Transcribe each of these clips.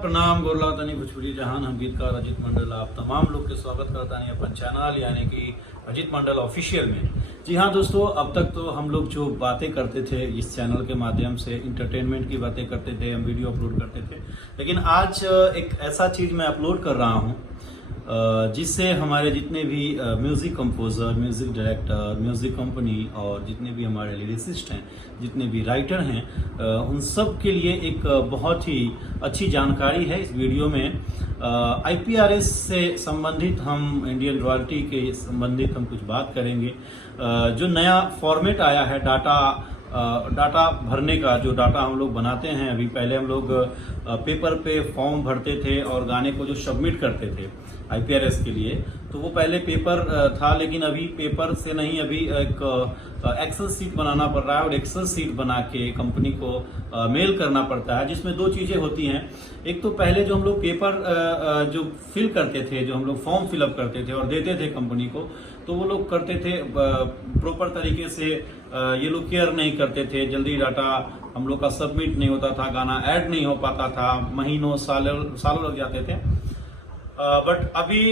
प्रणाम गोरला तनी भोजपुरी जहान हम गीतकार अजीत मंडल आप तमाम लोग के स्वागत करता है अपन चैनल यानी कि अजीत मंडल ऑफिशियल में। जी हाँ दोस्तों, अब तक तो हम लोग जो बातें करते थे इस चैनल के माध्यम से इंटरटेनमेंट की बातें करते थे, हम वीडियो अपलोड करते थे, लेकिन आज एक ऐसा चीज़ मैं अपलोड कर रहा हूँ जिससे हमारे जितने भी music composer, music director, music company और जितने भी हमारे लिरिसिस्ट हैं, जितने भी राइटर हैं, उन सब के लिए एक बहुत ही अच्छी जानकारी है। इस वीडियो में IPRS से संबंधित हम इंडियन रॉयल्टी के संबंधित हम कुछ बात करेंगे। जो नया फॉर्मेट आया है डाटा भरने का, जो डाटा हम लोग बनाते हैं, अभी पहले हम लोग पेपर पे फॉर्म भरते थे और गाने को जो सबमिट करते थे IPRS के लिए, तो वो पहले पेपर था, लेकिन अभी पेपर से नहीं, अभी एक एक्सेल सीट बनाना पड़ रहा है और एक्सेल सीट बना के कंपनी को मेल करना पड़ता है, जिसमें दो चीज़ें होती हैं। एक तो पहले जो हम लोग पेपर जो फिल करते थे, जो हम लोग फॉर्म फिलअप करते थे और देते थे कंपनी को, तो वो लोग करते थे प्रॉपर तरीके से, ये लोग केयर नहीं करते थे, जल्दी डाटा हम लोग का सबमिट नहीं होता था, गाना ऐड नहीं हो पाता था, महीनों सालों लग जाते थे। बट अभी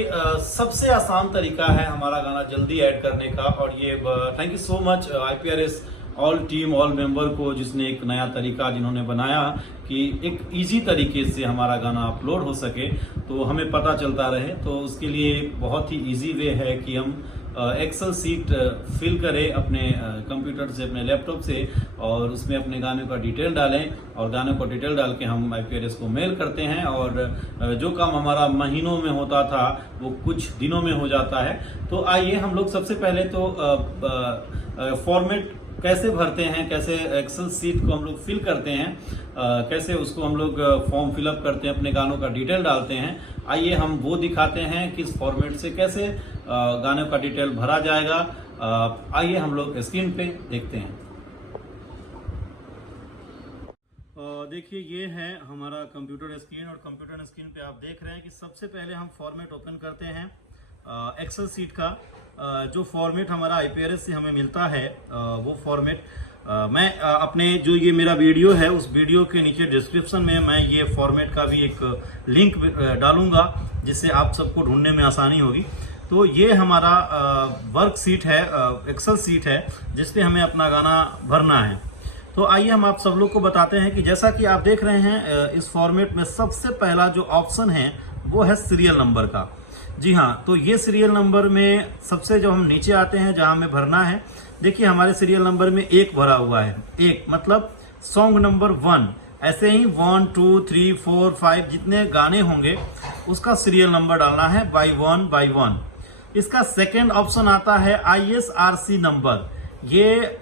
सबसे आसान तरीका है हमारा गाना जल्दी ऐड करने का, और ये thank you so much IPRS all team, all member को, जिसने एक नया तरीका जिन्होंने बनाया कि एक इजी तरीके से हमारा गाना अपलोड हो सके, तो हमें पता चलता रहे। तो उसके लिए बहुत ही इजी वे है कि हम एक्सेल सीट फिल करें अपने कंप्यूटर से, अपने लैपटॉप से, और उसमें अपने गाने का डिटेल डालें, और गाने को डिटेल डाल के हम IPRS को मेल करते हैं, और जो काम हमारा महीनों में होता था वो कुछ दिनों में हो जाता है। तो आइए हम लोग सबसे पहले तो फॉर्मेट कैसे भरते हैं, कैसे एक्सेल सीट को हम लोग फिल करते हैं, कैसे उसको हम लोग फॉर्म फिलअप करते हैं, अपने गानों का डिटेल डालते हैं, आइए हम वो दिखाते हैं किस फॉर्मेट से कैसे गानों का डिटेल भरा जाएगा। आइए हम लोग स्क्रीन पे देखते हैं। देखिए ये है हमारा कंप्यूटर स्क्रीन, और कंप्यूटर स्क्रीन पे आप देख रहे हैं कि सबसे पहले हम फॉर्मेट ओपन करते हैं एक्सेल सीट का। जो फॉर्मेट हमारा IPRS से हमें मिलता है वो फॉर्मेट मैं अपने जो ये मेरा वीडियो है उस वीडियो के नीचे डिस्क्रिप्शन में मैं ये फॉर्मेट का भी एक लिंक डालूंगा, जिससे आप सबको ढूंढने में आसानी होगी। तो ये हमारा वर्क सीट है, एक्सेल सीट है, जिस पे हमें अपना गाना भरना है। तो आइए हम आप सब लोग को बताते हैं कि जैसा कि आप देख रहे हैं इस फॉर्मेट में सबसे पहला जो ऑप्शन है वो है सीरियल नंबर का। जी हाँ, तो ये सीरियल नंबर में सबसे जो हम नीचे आते हैं जहां हमें भरना है, देखिए हमारे सीरियल नंबर में 1 भरा हुआ है, 1 मतलब सॉन्ग नंबर 1। ऐसे ही 1 2 3 4 5 जितने गाने होंगे उसका सीरियल नंबर डालना है बाय वन। इसका सेकेंड ऑप्शन आता है ISRC नंबर। ये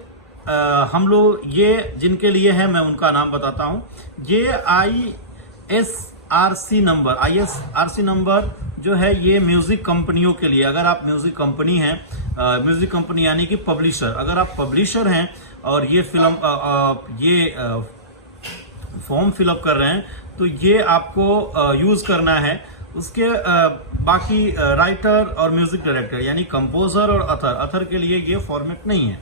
हम लोग, ये जिनके लिए है मैं उनका नाम बताता हूं। ये ISRC नंबर जो है ये म्यूजिक कंपनियों के लिए, अगर आप म्यूजिक कंपनी हैं, म्यूजिक कंपनी यानी कि पब्लिशर, अगर आप पब्लिशर हैं और ये फॉर्म फिलअप कर रहे हैं तो ये आपको यूज करना है। उसके बाकी राइटर और म्यूजिक डायरेक्टर यानी कंपोजर और अथर के लिए ये फॉर्मेट नहीं है,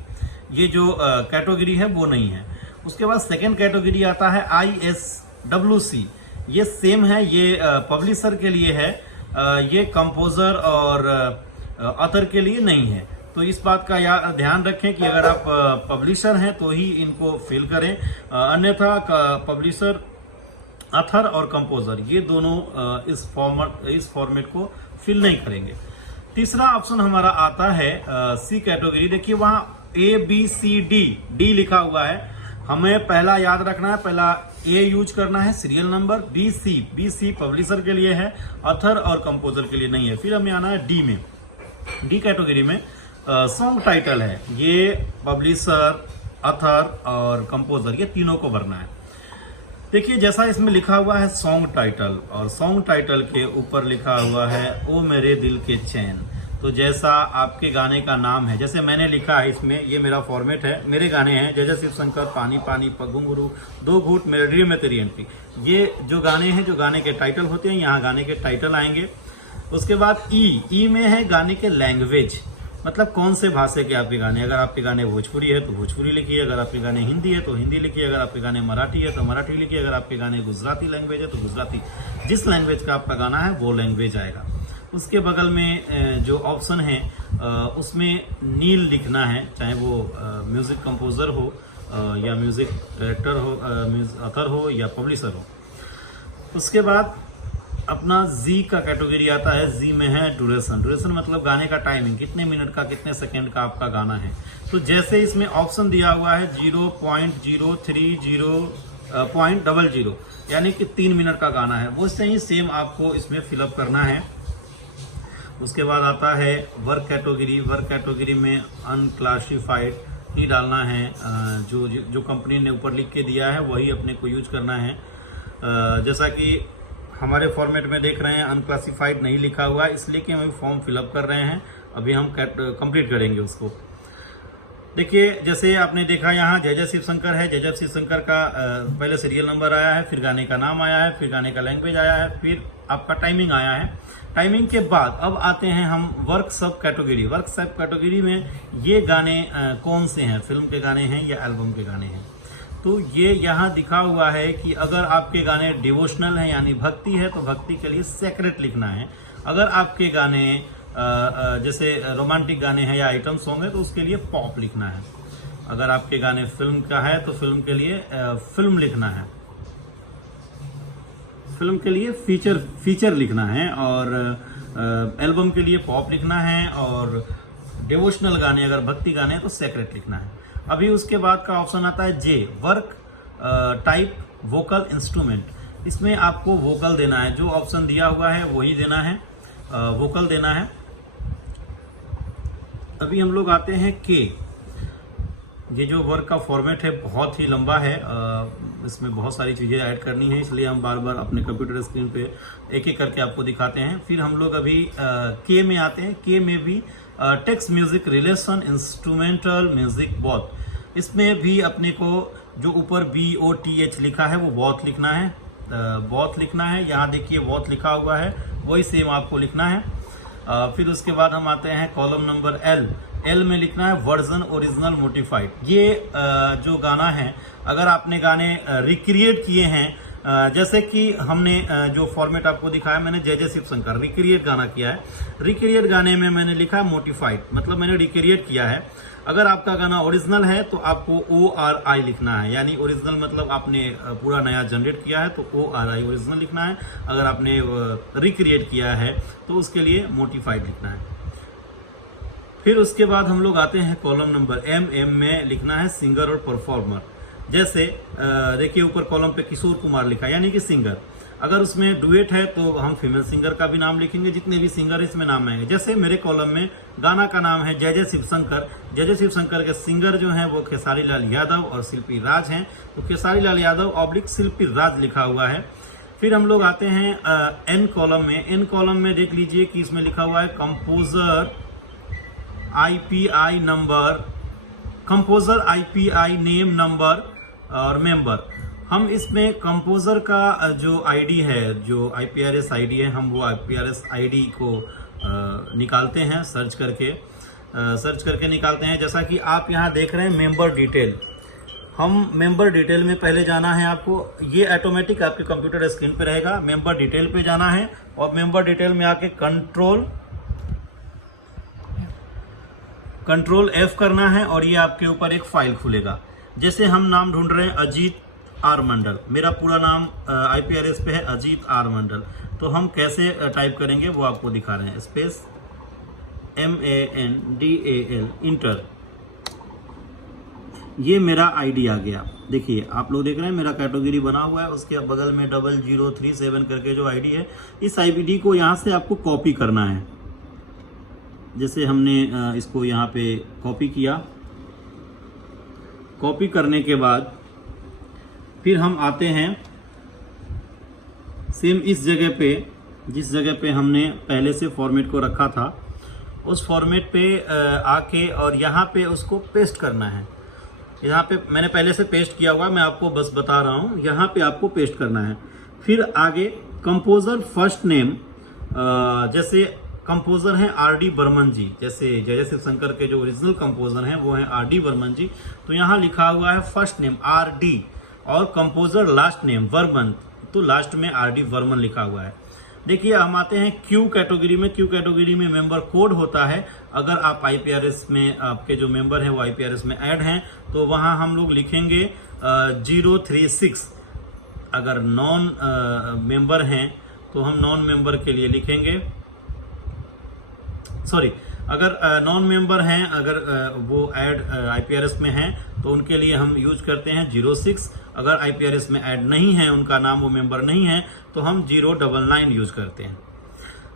ये जो कैटेगरी है वो नहीं है। उसके बाद सेकेंड कैटेगरी आता है ISWC। ये सेम है, ये पब्लिशर के लिए है, ये कंपोजर और अथर के लिए नहीं है। तो इस बात का ध्यान रखें कि अगर आप पब्लिशर हैं तो ही इनको फिल करें, अन्यथा पब्लिशर, अथर और कंपोजर ये दोनों इस फॉर्मेट को फिल नहीं करेंगे। तीसरा ऑप्शन हमारा आता है C कैटेगरी। देखिए वहां ABCD लिखा हुआ है, हमें पहला याद रखना है, पहला A यूज करना है सीरियल नंबर, BC पब्लिशर के लिए है, अथर और कंपोजर के लिए नहीं है। फिर हमें आना है D में। D कैटेगरी में सॉन्ग टाइटल है, ये पब्लिशर, अथर और कंपोजर ये तीनों को भरना है। देखिए जैसा इसमें लिखा हुआ है सॉन्ग टाइटल, और सॉन्ग टाइटल के ऊपर लिखा हुआ है ओ मेरे दिल के चैन। तो जैसा आपके गाने का नाम है, जैसे मैंने लिखा है इसमें, ये मेरा फॉर्मेट है, मेरे गाने हैं जय जय शिव शंकर, पानी पानी, घुंघरू, 2 घूंट, मेरे ड्रीम में तेरी एंट्री। ये जो गाने हैं, जो गाने के टाइटल होते हैं, यहाँ गाने के टाइटल आएंगे। उसके बाद ई में है गाने के लैंग्वेज, मतलब कौन से भाषा के आपके गाने। अगर आपके गाने भोजपुरी है तो भोजपुरी लिखिए, अगर आपके गाने हिंदी है तो हिंदी लिखिए, अगर आपके गाने मराठी है तो मराठी लिखिए, अगर आपके गाने गुजराती लैंग्वेज है तो गुजराती, जिस लैंग्वेज का आपका गाना है वो लैंग्वेज आएगा। उसके बगल में जो ऑप्शन है उसमें नील लिखना है, चाहे वो म्यूज़िक कंपोज़र हो या म्यूज़िक डायरेक्टर हो, ऑथर हो या पब्लिशर हो। उसके बाद अपना जी का कैटेगरी आता है। जी में है ड्यूरेशन। ड्यूरेशन मतलब गाने का टाइमिंग, कितने मिनट का कितने सेकंड का आपका गाना है। तो जैसे इसमें ऑप्शन दिया हुआ है 0.030.00 यानी कि 3 मिनट का गाना है, वो ही सेम आपको इसमें फिलअप करना है। उसके बाद आता है वर्क कैटेगरी। वर्क कैटेगरी में अनक्लासिफाइड ही डालना है, जो कंपनी ने ऊपर लिख के दिया है वही अपने को यूज करना है। जैसा कि हमारे फॉर्मेट में देख रहे हैं अनक्लासिफाइड नहीं लिखा हुआ है, इसलिए कि हम फॉर्म फिलअप कर रहे हैं, अभी हम कंप्लीट करेंगे उसको। देखिए जैसे आपने देखा यहाँ जय जय शिव शंकर है। जय जय शिव शंकर का पहले सीरियल नंबर आया है, फिर गाने का नाम आया है, फिर गाने का लैंग्वेज आया है, फिर आपका टाइमिंग आया है। टाइमिंग के बाद अब आते हैं हम वर्क सब कैटेगरी। वर्क सब कैटेगरी में ये गाने कौन से हैं, फिल्म के गाने हैं या एल्बम के गाने हैं। तो ये यहाँ दिखा हुआ है कि अगर आपके गाने डिवोशनल हैं यानी भक्ति है तो भक्ति के लिए सेक्रेट लिखना है। अगर आपके गाने जैसे रोमांटिक गाने हैं या आइटम सॉन्ग है तो उसके लिए पॉप लिखना है। अगर आपके गाने फिल्म का है तो फिल्म के लिए फिल्म लिखना है, फिल्म के लिए फीचर लिखना है, और एल्बम के लिए पॉप लिखना है, और डिवोशनल गाने अगर भक्ति गाने हैं तो सेक्रेट लिखना है। अभी उसके बाद का ऑप्शन आता है जे, वर्क टाइप वोकल इंस्ट्रूमेंट। इसमें आपको वोकल देना है, जो ऑप्शन दिया हुआ है वही देना है, वोकल देना है। अभी हम लोग आते हैं के। ये जो वर्क का फॉर्मेट है बहुत ही लंबा है, इसमें बहुत सारी चीज़ें ऐड करनी है, इसलिए हम बार बार अपने कंप्यूटर स्क्रीन पे एक एक करके आपको दिखाते हैं। फिर हम लोग अभी के में आते हैं। के में भी text music relation instrumental music both. इसमें भी अपने को जो ऊपर BOTH लिखा है वो बॉथ लिखना है, बॉथ लिखना है। यहाँ देखिए बॉथ लिखा हुआ है, वही सेम आपको लिखना है। फिर उसके बाद हम आते हैं कॉलम नंबर L। एल में लिखना है वर्जन ओरिजिनल मोडिफाइड। ये जो गाना है अगर आपने गाने रिक्रिएट किए हैं, जैसे कि हमने जो फॉर्मेट आपको दिखाया, मैंने जय जय शिव शंकर रिक्रिएट गाना किया है। रिक्रिएट गाने में मैंने लिखा है मोडिफाइड, मतलब मैंने रिक्रिएट किया है। अगर आपका गाना ओरिजिनल है तो आपको ORI लिखना है, यानी ओरिजिनल मतलब आपने पूरा नया जनरेट किया है तो ORI ओरिजिनल लिखना है। अगर आपने रिक्रिएट किया है तो उसके लिए मोडिफाइड लिखना है। फिर उसके बाद हम लोग आते हैं कॉलम नंबर M में लिखना है सिंगर और परफॉर्मर। जैसे देखिए ऊपर कॉलम पे किशोर कुमार लिखा है यानी कि सिंगर। अगर उसमें डुएट है तो हम फीमेल सिंगर का भी नाम लिखेंगे, जितने भी सिंगर इसमें नाम आएंगे। जैसे मेरे कॉलम में गाना का नाम है जय जय शिव शंकर। जय जय शिव शंकर के सिंगर जो हैं वो खेसारी लाल यादव और शिल्पी राज हैं, तो खेसारी लाल यादव ऑब्लिक शिल्पी राज लिखा हुआ है। फिर हम लोग आते हैं N कॉलम में। N कॉलम में देख लीजिए कि इसमें लिखा हुआ है composer IPI number, composer IPI name number और मेंबर। हम इसमें कंपोजर का जो आईडी है, जो IPRS आईडी है, हम वो IPRS आईडी को निकालते हैं सर्च करके निकालते हैं। जैसा कि आप यहाँ देख रहे हैं मेंबर डिटेल, हम मेंबर डिटेल में पहले जाना है आपको। ये ऑटोमेटिक आपके कंप्यूटर स्क्रीन पे रहेगा। मेंबर डिटेल पे जाना है और मेंबर डिटेल में आके कंट्रोल F करना है और ये आपके ऊपर एक फाइल खुलेगा। जैसे हम नाम ढूंढ रहे हैं अजीत आर मंडल, मेरा पूरा नाम IPRS पे है अजीत आर मंडल, तो हम कैसे टाइप करेंगे वो आपको दिखा रहे हैं। स्पेस MANDAL इंटर, ये मेरा आईडी आ गया। देखिए आप लोग देख रहे हैं मेरा कैटेगरी बना हुआ है, उसके बगल में 0037 करके जो आईडी है, इस आईडी को यहाँ से आपको कॉपी करना है। जैसे हमने इसको यहाँ पे कॉपी किया, कॉपी करने के बाद फिर हम आते हैं सेम इस जगह पे, जिस जगह पे हमने पहले से फॉर्मेट को रखा था, उस फॉर्मेट पे आके और यहाँ पे उसको पेस्ट करना है। यहाँ पे मैंने पहले से पेस्ट किया हुआ है, मैं आपको बस बता रहा हूँ, यहाँ पे आपको पेस्ट करना है। फिर आगे कंपोजर फर्स्ट नेम, जैसे कंपोजर हैं आर.डी. बर्मन जी, जैसे जय जय शिव शंकर के जो ओरिजिनल कंपोजर हैं वो हैं आर.डी. बर्मन जी। तो यहाँ लिखा हुआ है फर्स्ट नेम आर.डी. और कंपोजर लास्ट नेम वर्मन, तो लास्ट में आर.डी. वर्मन लिखा हुआ है। देखिए हम आते हैं क्यू कैटेगरी में। क्यू कैटेगरी में मेंबर कोड होता है। अगर आप आईपीआरएस में आपके जो मेंबर हैं वो आईपीआरएस में ऐड हैं तो वहाँ हम लोग लिखेंगे 036। अगर नॉन मेंबर हैं तो हम नॉन मेंबर के लिए लिखेंगे, सॉरी, अगर नॉन मेंबर हैं, अगर वो ऐड आईपीआरएस में हैं तो उनके लिए हम यूज करते हैं 06। अगर आईपीआरएस में ऐड नहीं है, उनका नाम वो मेंबर नहीं है, तो हम 099 यूज करते हैं।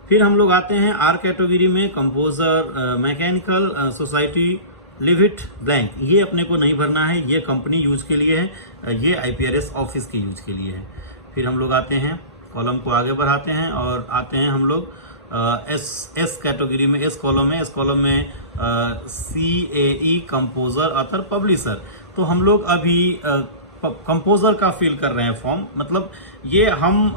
फिर हम लोग आते हैं आर कैटेगरी में, composer mechanical society live it blank. ये अपने को नहीं भरना है, ये कंपनी यूज के लिए है, ये आईपीआरएस ऑफिस के यूज के लिए है। फिर हम लोग आते हैं, कॉलम को आगे बढ़ाते हैं और आते हैं हम लोग एस कैटेगरी में। एस कॉलम में CAE कंपोजर ऑथर पब्लिशर। तो हम लोग अभी कंपोजर का फिल कर रहे हैं फॉर्म, मतलब ये हम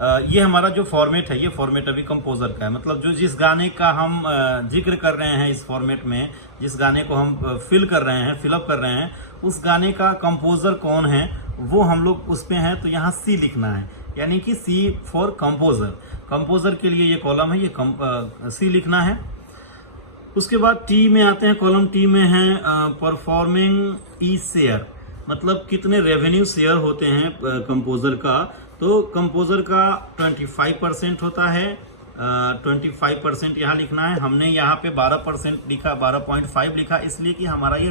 ये हमारा जो फॉर्मेट है, ये फॉर्मेट अभी कंपोजर का है। मतलब जो जिस गाने का हम जिक्र कर रहे हैं इस फॉर्मेट में, जिस गाने को हम फिलअप कर रहे हैं, उस गाने का कंपोजर कौन है वो हम लोग उस पे हैं। तो यहाँ C लिखना है, यानी कि C फॉर कंपोजर। कंपोजर के लिए ये कॉलम है, ये C लिखना है। उसके बाद T में आते हैं, कॉलम T में है परफॉर्मिंग ई शेयर, मतलब कितने रेवेन्यू शेयर होते हैं कंपोजर का। तो कंपोजर का 25% होता है, 25% यहाँ लिखना है। हमने यहाँ पे 12% लिखा, 12.5 लिखा, इसलिए कि हमारा ये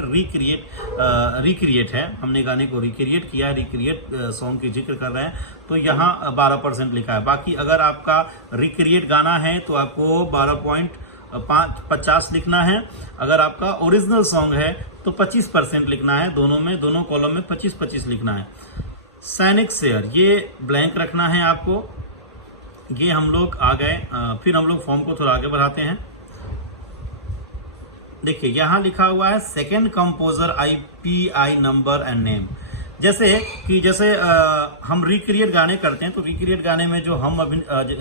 रिक्रिएट है। हमने गाने को रिक्रिएट किया, रिक्रिएट सॉन्ग की जिक्र कर रहे हैं, तो यहाँ 12% लिखा है। बाकी अगर आपका रिक्रिएट गाना है तो आपको 12.50 लिखना है। अगर आपका ओरिजिनल सॉन्ग है तो 25% लिखना है। दोनों कॉलम में 25-25 लिखना है। सैनिक शेयर ये ब्लैंक रखना है आपको। ये हम लोग आ गए। फिर हम लोग फॉर्म को थोड़ा आगे बढ़ाते हैं। देखिए यहाँ लिखा हुआ है second composer IPI number and name. जैसे हम रिक्रिएट गाने करते हैं, तो रिक्रिएट गाने में जो हम अभी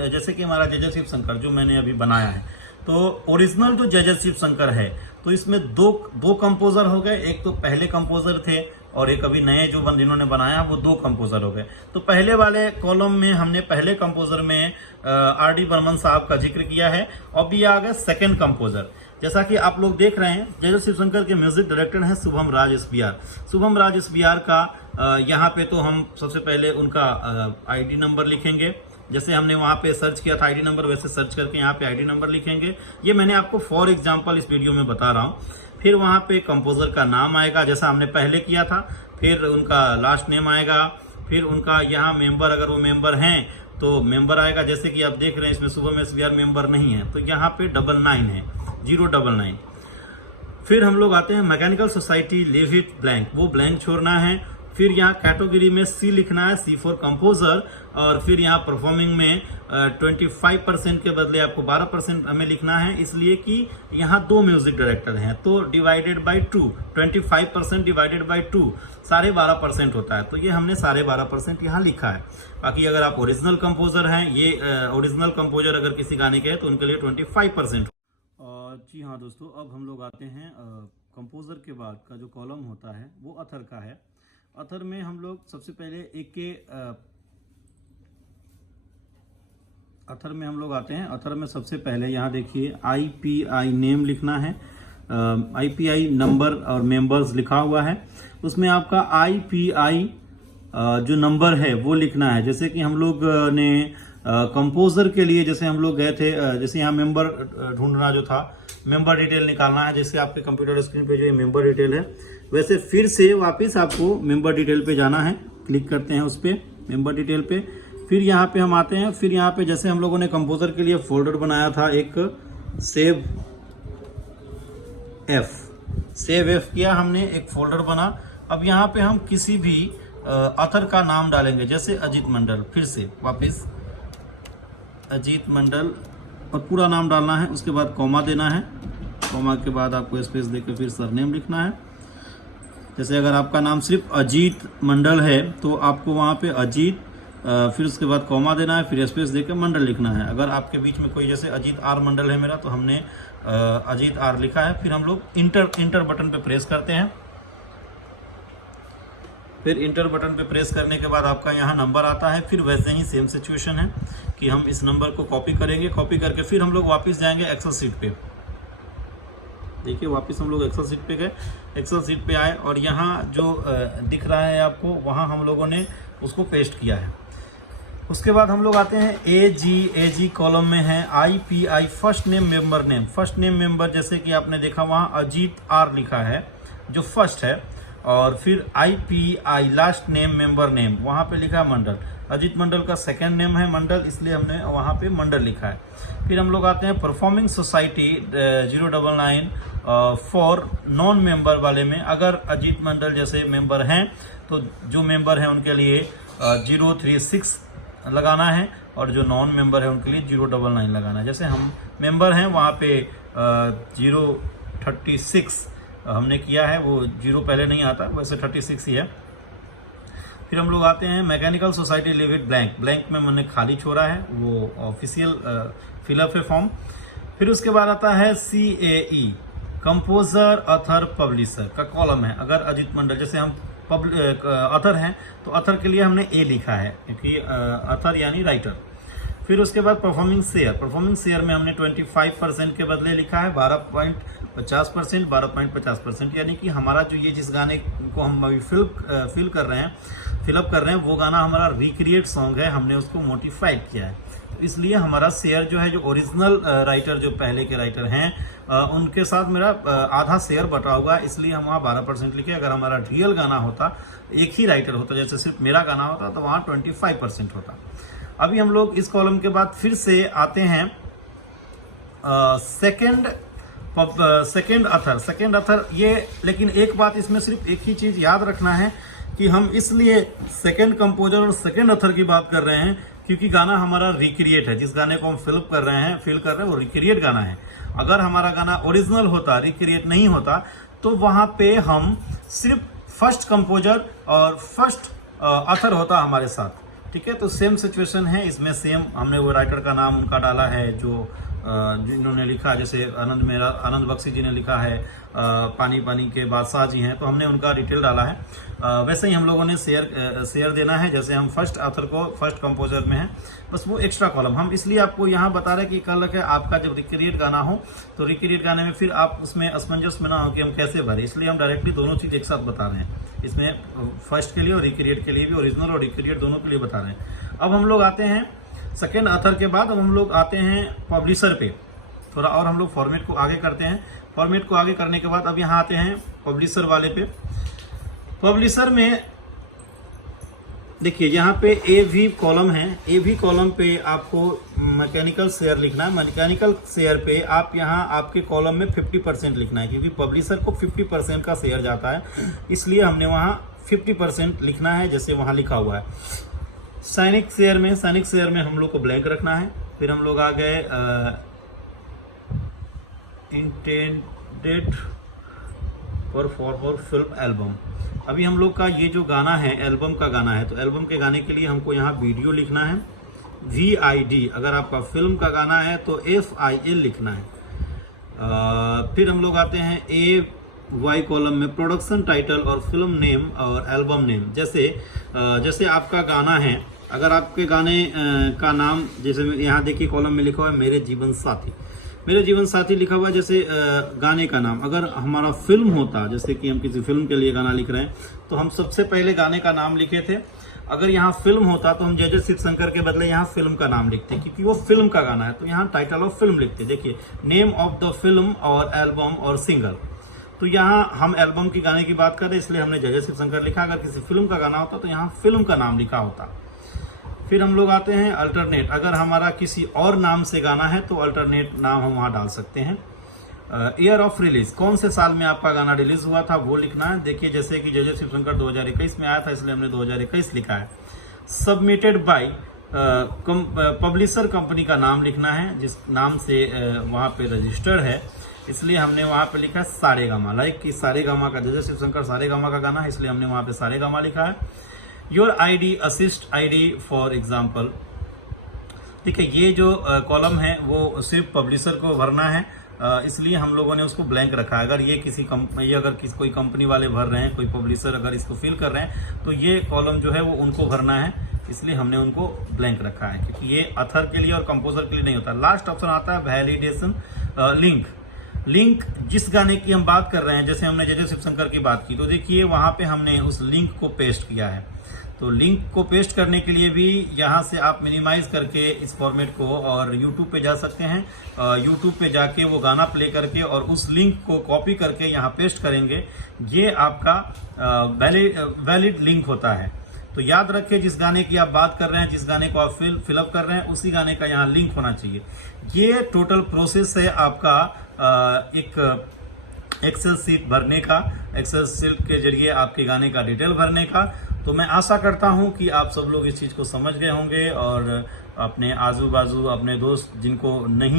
जैसे कि हमारा जय जय शिव शंकर जो मैंने अभी बनाया है, तो ओरिजिनल तो जय जय शिव शंकर है, तो इसमें दो कंपोजर हो गए। एक तो पहले कंपोजर थे और एक अभी नए जो जिन्होंने बनाया वो 2 कंपोजर हो गए। तो पहले वाले कॉलम में हमने पहले कंपोजर में आर.डी. बर्मन साहब का जिक्र किया है। और भी आ गए सेकंड कंपोजर। जैसा कि आप लोग देख रहे हैं, जय जय शिव शंकर के म्यूजिक डायरेक्टर हैं शुभम राज SBR। शुभम राज SBR का यहाँ पे तो हम सबसे पहले उनका ID नंबर लिखेंगे। जैसे हमने वहाँ पे सर्च किया था ID नंबर, वैसे सर्च करके यहाँ पे ID नंबर लिखेंगे। ये मैंने आपको फॉर एग्जांपल इस वीडियो में बता रहा हूँ। फिर वहाँ पे कंपोजर का नाम आएगा, जैसा हमने पहले किया था। फिर उनका लास्ट नेम आएगा। फिर उनका यहाँ मेंबर, अगर वो मेंबर हैं तो मेंबर आएगा। जैसे कि आप देख रहे हैं इसमें शुभम SBR मेंबर नहीं है, तो यहाँ पे 99 है, 099। फिर हम लोग आते हैं mechanical society live it blank, वो ब्लैंक छोड़ना है। फिर यहाँ कैटेगरी में C लिखना है, C फॉर कंपोजर। और फिर यहाँ परफॉर्मिंग में 25% के बदले आपको 12% हमें लिखना है, इसलिए कि यहाँ 2 म्यूजिक डायरेक्टर हैं, तो डिवाइडेड बाई 2, 25% डिवाइडेड बाई 2 12.5% होता है। तो ये हमने 12.5% यहाँ लिखा है। बाकी अगर आप ओरिजिनल कंपोजर हैं, ये ओरिजिनल कंपोजर अगर किसी गाने के हैं तो उनके लिए 25%। जी हाँ दोस्तों, अब हम लोग आते हैं कंपोजर के बाद का जो कॉलम होता है वो अथर का है। अथर में हम लोग सबसे पहले अथर में हम लोग आते हैं। अथर में सबसे पहले यहाँ देखिए IPI नेम लिखना है, IPI नंबर और मेंबर्स लिखा हुआ है। उसमें आपका IPI जो नंबर है वो लिखना है। जैसे कि हम लोग ने कंपोजर के लिए जैसे हम लोग गए थे, जैसे यहाँ मेंबर ढूंढना जो था, मेंबर डिटेल निकालना है। जैसे आपके कंप्यूटर स्क्रीन पे जो ये मेंबर डिटेल है, वैसे फिर से वापस आपको मेंबर डिटेल पे जाना है। क्लिक करते हैं उस पर, मेंबर डिटेल पे। फिर यहाँ पे हम आते हैं। फिर यहाँ पे जैसे हम लोगों ने कंपोजर के लिए फोल्डर बनाया था, एक सेव एफ किया हमने, एक फोल्डर बना। अब यहाँ पे हम किसी भी ऑथर का नाम डालेंगे, जैसे अजीत मंडल। फिर से वापस अजीत मंडल और पूरा नाम डालना है। उसके बाद कॉमा देना है, कॉमा के बाद आपको स्पेस देकर फिर सरनेम लिखना है। जैसे अगर आपका नाम सिर्फ अजीत मंडल है तो आपको वहाँ पे अजीत फिर उसके बाद कॉमा देना है, फिर स्पेस देकर मंडल लिखना है। अगर आपके बीच में कोई जैसे अजीत आर मंडल है मेरा, तो हमने अजीत आर लिखा है। फिर हम लोग इंटर बटन पे प्रेस करते हैं। फिर इंटर बटन पे प्रेस करने के बाद आपका यहाँ नंबर आता है। फिर वैसे ही सेम सिचुएशन है कि हम इस नंबर को कॉपी करेंगे। कॉपी करके फिर हम लोग वापस जाएंगे एक्सेल सीट पे। देखिए वापस हम लोग एक्सेल सीट पे गए, एक्सेल सीट पे आए और यहाँ जो दिख रहा है आपको, वहाँ हम लोगों ने उसको पेस्ट किया है। उसके बाद हम लोग आते हैं ए जी कॉलम में है IPI first name member name. First name member जैसे कि आपने देखा वहाँ अजीत आर लिखा है जो फर्स्ट है, और फिर IPI last name member name वहाँ पे लिखा है मंडल। अजीत मंडल का सेकंड नेम है मंडल, इसलिए हमने वहाँ पे मंडल लिखा है। फिर हम लोग आते हैं performing society 099 for non member वाले में। अगर अजीत मंडल जैसे मेंबर हैं तो जो मेंबर हैं उनके लिए 036 लगाना है, और जो नॉन मेंबर है उनके लिए 099 लगाना है। जैसे हम मेंबर हैं वहाँ पे 036 हमने किया है, वो 0 पहले नहीं आता, वैसे 36 ही है। फिर हम लोग आते हैं mechanical society live it blank. Blank में मैंने खाली छोड़ा है, वो ऑफिशियल फिलअप है फॉर्म। फिर उसके बाद आता है CAE कंपोजर ऑथर पब्लिशर का कॉलम है। अगर अजीत मंडल जैसे हम ऑथर हैं तो ऑथर के लिए हमने A लिखा है, क्योंकि ऑथर यानी राइटर। फिर उसके बाद परफॉर्मिंग शेयर। परफॉर्मिंग शेयर में हमने 25% के बदले लिखा है 12.50%, 12.50%, यानी कि हमारा जो ये जिस गाने को हम अभी फिलअप कर रहे हैं वो गाना हमारा रिक्रिएट सॉन्ग है, हमने उसको मोडिफाइड किया है। तो इसलिए हमारा शेयर जो है, जो ओरिजिनल राइटर जो पहले के राइटर हैं उनके साथ मेरा आधा शेयर बटा हुआ है, इसलिए हम वहाँ 12% लिखे। अगर हमारा रियल गाना होता, एक ही राइटर होता, जैसे सिर्फ मेरा गाना होता, तो वहाँ 25% होता। अभी हम लोग इस कॉलम के बाद फिर से आते हैं सेकंड अथर। ये लेकिन एक बात इसमें सिर्फ एक ही चीज याद रखना है कि हम इसलिए सेकंड कंपोजर और सेकंड अथर की बात कर रहे हैं क्योंकि गाना हमारा रिक्रिएट है। जिस गाने को हम फिल कर रहे हैं वो रिक्रिएट गाना है। अगर हमारा गाना ओरिजिनल होता, रिक्रिएट नहीं होता, तो वहां पे हम सिर्फ फर्स्ट कंपोजर और फर्स्ट अथर होता हमारे साथ। ठीक है, तो सेम सिचुएशन है इसमें। सेम हमने वो राइटर का नाम उनका डाला है जो जिन्होंने लिखा, जैसे आनंद बख्शी जी ने लिखा है, पानी पानी के बादशाह जी हैं, तो हमने उनका डिटेल डाला है। वैसे ही हम लोगों ने शेयर देना है, जैसे हम फर्स्ट ऑथर को फर्स्ट कंपोजर में है, बस वो एक्स्ट्रा कॉलम हम इसलिए आपको यहाँ बता रहे हैं कि कल है आपका जब रिक्रिएट गाना हो तो रिक्रिएट गाने में फिर आप उसमें असमंजस में ना हो कि हम कैसे भरें, इसलिए हम डायरेक्टली दोनों चीज़ एक साथ बता रहे हैं। इसमें फर्स्ट के लिए और रिक्रिएट के लिए भी, ओरिजिनल और रिक्रिएट दोनों के लिए बता रहे हैं। अब हम लोग आते हैं सेकेंड ऑथर के बाद, अब हम लोग आते हैं पब्लिशर पे। थोड़ा और हम लोग फॉर्मेट को आगे करते हैं। फॉर्मेट को आगे करने के बाद अब यहाँ आते हैं पब्लिशर वाले पे। पब्लिशर में देखिए यहाँ पे AV कॉलम है। AV कॉलम पे आपको मैकेनिकल शेयर लिखना है। मैकेनिकल शेयर पे आप यहाँ आपके कॉलम में 50% लिखना है, क्योंकि पब्लिशर को 50% का शेयर जाता है, इसलिए हमने वहाँ 50% लिखना है, जैसे वहाँ लिखा हुआ है। सैनिक शेयर में हम लोग को ब्लैंक रखना है। फिर हम लोग आ गए इंटेंडेड फॉर फिल्म एल्बम। अभी हम लोग का ये जो गाना है एल्बम का गाना है, तो एल्बम के गाने के लिए हमको यहाँ वीडियो लिखना है VID। अगर आपका फिल्म का गाना है तो FIL लिखना है। फिर हम लोग आते हैं AY कॉलम में प्रोडक्शन टाइटल और फिल्म नेम और एल्बम नेम। जैसे आपका गाना है, अगर आपके गाने का नाम, जैसे यहाँ देखिए कॉलम में लिखा हुआ है मेरे जीवन साथी लिखा हुआ है, जैसे गाने का नाम। अगर हमारा फिल्म होता, जैसे कि हम किसी फिल्म के लिए गाना लिख रहे हैं, तो हम सबसे पहले गाने का नाम लिखे थे। अगर यहाँ फिल्म होता तो हम जय शिव शंकर के बदले यहाँ फिल्म का नाम लिखते, क्योंकि वो फिल्म का गाना है, तो यहाँ टाइटल ऑफ फिल्म लिखते। देखिए नेम ऑफ द फिल्म और एल्बम और सिंगल। तो यहाँ हम एल्बम की गाने की बात कर रहे हैं, इसलिए हमने जय शिव शंकर लिखा। अगर किसी फिल्म का गाना होता तो यहाँ फिल्म का नाम लिखा होता। फिर हम लोग आते हैं अल्टरनेट। अगर हमारा किसी और नाम से गाना है तो अल्टरनेट नाम हम वहाँ डाल सकते हैं। ईयर ऑफ रिलीज, कौन से साल में आपका गाना रिलीज हुआ था वो लिखना है। देखिए जैसे कि जय शिव शंकर 2021 में आया था, इसलिए हमने 2021 लिखा है। सबमिटेड बाय पब्लिशर कंपनी का नाम लिखना है, जिस नाम से वहाँ पे रजिस्टर्ड है, इसलिए हमने वहाँ पे लिखा है सारेगामा। लाइक कि सारेगामा का, जय शिव शंकर सारेगामा का गाना है, इसलिए हमने वहाँ पे सारेगामा लिखा है। Your ID, assist ID for example. ठीक है, ये जो कॉलम है वो सिर्फ पब्लिशर को भरना है, इसलिए हम लोगों ने उसको ब्लैंक रखा है। अगर ये कोई कंपनी वाले भर रहे हैं, कोई पब्लिशर अगर इसको फिल कर रहे हैं, तो ये कॉलम जो है वो उनको भरना है, इसलिए हमने उनको ब्लैंक रखा है, क्योंकि ये अथर के लिए और कंपोजर के लिए नहीं होता। लास्ट ऑप्शन आता है वैलिडेशन लिंक। जिस गाने की हम बात कर रहे हैं, जैसे हमने जय शिवशंकर की बात की, तो देखिए वहां पे हमने उस लिंक को पेस्ट किया है। तो लिंक को पेस्ट करने के लिए भी यहाँ से आप मिनिमाइज करके इस फॉर्मेट को और YouTube पे जा सकते हैं। YouTube पे जाके वो गाना प्ले करके और उस लिंक को कॉपी करके यहाँ पेस्ट करेंगे, ये आपका वैलिड लिंक होता है। तो याद रखिए, जिस गाने की आप बात कर रहे हैं, जिस गाने को आप फिलअप कर रहे हैं, उसी गाने का यहाँ लिंक होना चाहिए। ये टोटल प्रोसेस है आपका एक एक्सेल सीट भरने का, एक्सेल सीट के जरिए आपके गाने का डिटेल भरने का। तो मैं आशा करता हूं कि आप सब लोग इस चीज़ को समझ गए होंगे और अपने आजू बाजू अपने दोस्त जिन्होंने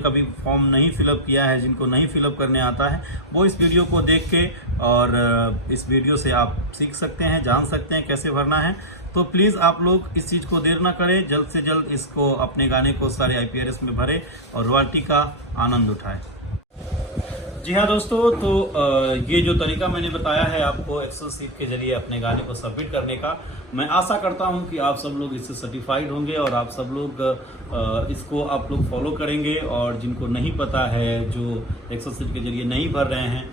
कभी फॉर्म नहीं फिलअप किया है, जिनको नहीं फिलअप करने आता है, वो इस वीडियो को देख के और इस वीडियो से आप सीख सकते हैं, जान सकते हैं कैसे भरना है। तो प्लीज़ आप लोग इस चीज़ को देर ना करें, जल्द से जल्द इसको अपने गाने को सारे IPRS में भरें और रॉयल्टी का आनंद उठाएं। जी हाँ दोस्तों, तो ये जो तरीका मैंने बताया है आपको एक्सेल सीट के जरिए अपने गाने को सबमिट करने का, मैं आशा करता हूँ कि आप सब लोग इससे सर्टिफाइड होंगे और आप सब लोग इसको आप लोग फॉलो करेंगे। और जिनको नहीं पता है, जो एक्सेल सीट के जरिए नहीं भर रहे हैं,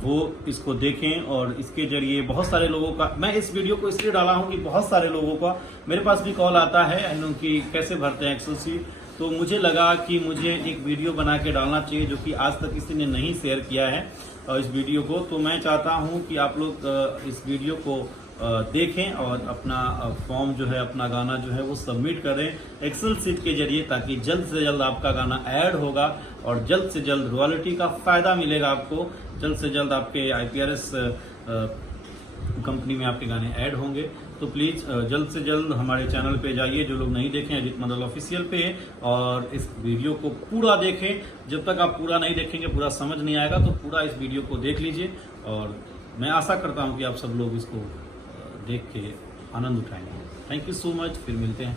वो इसको देखें। और इसके जरिए बहुत सारे लोगों का, मैं इस वीडियो को इसलिए डाला हूँ कि बहुत सारे लोगों का मेरे पास भी कॉल आता है कि कैसे भरते हैं एक्सेल सीट। तो मुझे लगा कि मुझे एक वीडियो बना के डालना चाहिए, जो कि आज तक किसी ने नहीं शेयर किया है इस वीडियो को। तो मैं चाहता हूं कि आप लोग इस वीडियो को देखें और अपना फॉर्म जो है, अपना गाना जो है वो सबमिट करें एक्सेल सीट के जरिए, ताकि जल्द से जल्द आपका गाना ऐड होगा और जल्द से जल्द रॉयल्टी का फ़ायदा मिलेगा आपको। जल्द से जल्द आपके IPRS कंपनी में आपके गाने ऐड होंगे। तो प्लीज़ जल्द से जल्द हमारे चैनल पे जाइए, जो लोग नहीं देखें अजीत मंडल ऑफिशियल पे, और इस वीडियो को पूरा देखें। जब तक आप पूरा नहीं देखेंगे, पूरा समझ नहीं आएगा, तो पूरा इस वीडियो को देख लीजिए। और मैं आशा करता हूं कि आप सब लोग इसको देख के आनंद उठाएंगे। थैंक यू सो मच, फिर मिलते हैं।